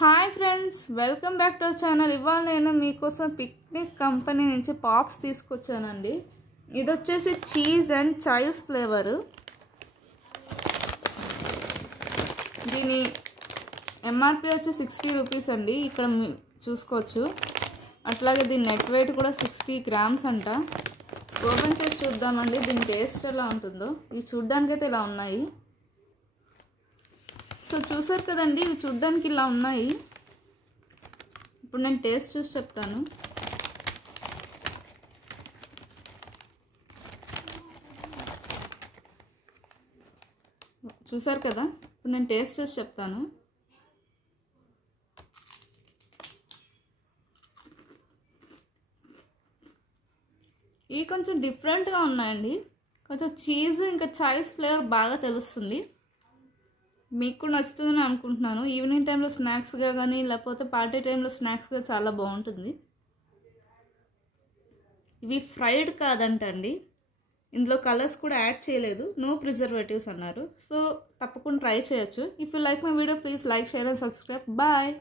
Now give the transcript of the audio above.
Hi friends, welcome back to our channel. ఇవాళ నేను మీకోసం పిక్నిక్ కంపెనీ నుంచి పాప్స్ తీసుకొచ్చానండి. ఇది వచ్చేసి చీజ్ అండ్ చాయిస్ ఫ్లేవరు. దీని ఎంఆర్పి వచ్చి 60 రూపీస్ అండి. ఇక్కడ చూసుకోవచ్చు. అట్లాగే దీని నెట్ వెయిట్ కూడా 60 గ్రామ్స్ అంట. ఓపెన్ చేసి చూద్దామండి దీని టేస్ట్ ఎలా ఉంటుందో. ఇవి చూడ్డానికైతే ఇలా ఉన్నాయి. సో చూసారు కదండి, ఇవి చూడ్డానికి ఇలా ఉన్నాయి. ఇప్పుడు నేను టేస్ట్ చూసి చెప్తాను. చూసారు కదా, ఇప్పుడు నేను టేస్ట్ చూసి చెప్తాను. ఇవి కొంచెం డిఫరెంట్గా ఉన్నాయండి. కొంచెం చీజ్ ఇంకా చాయిస్ ఫ్లేవర్ బాగా తెలుస్తుంది. మీకు కూడా నచ్చుతుందని అనుకుంటున్నాను. ఈవినింగ్ టైంలో స్నాక్స్గా కానీ లేకపోతే పార్టీ టైంలో స్నాక్స్గా చాలా బాగుంటుంది. ఇవి ఫ్రైడ్ కాదంటండి. ఇందులో కలర్స్ కూడా యాడ్ చేయలేదు. నో ప్రిజర్వేటివ్స్ అన్నారు. సో తప్పకుండా ట్రై చేయొచ్చు. If you like my video please like, share and subscribe. Bye.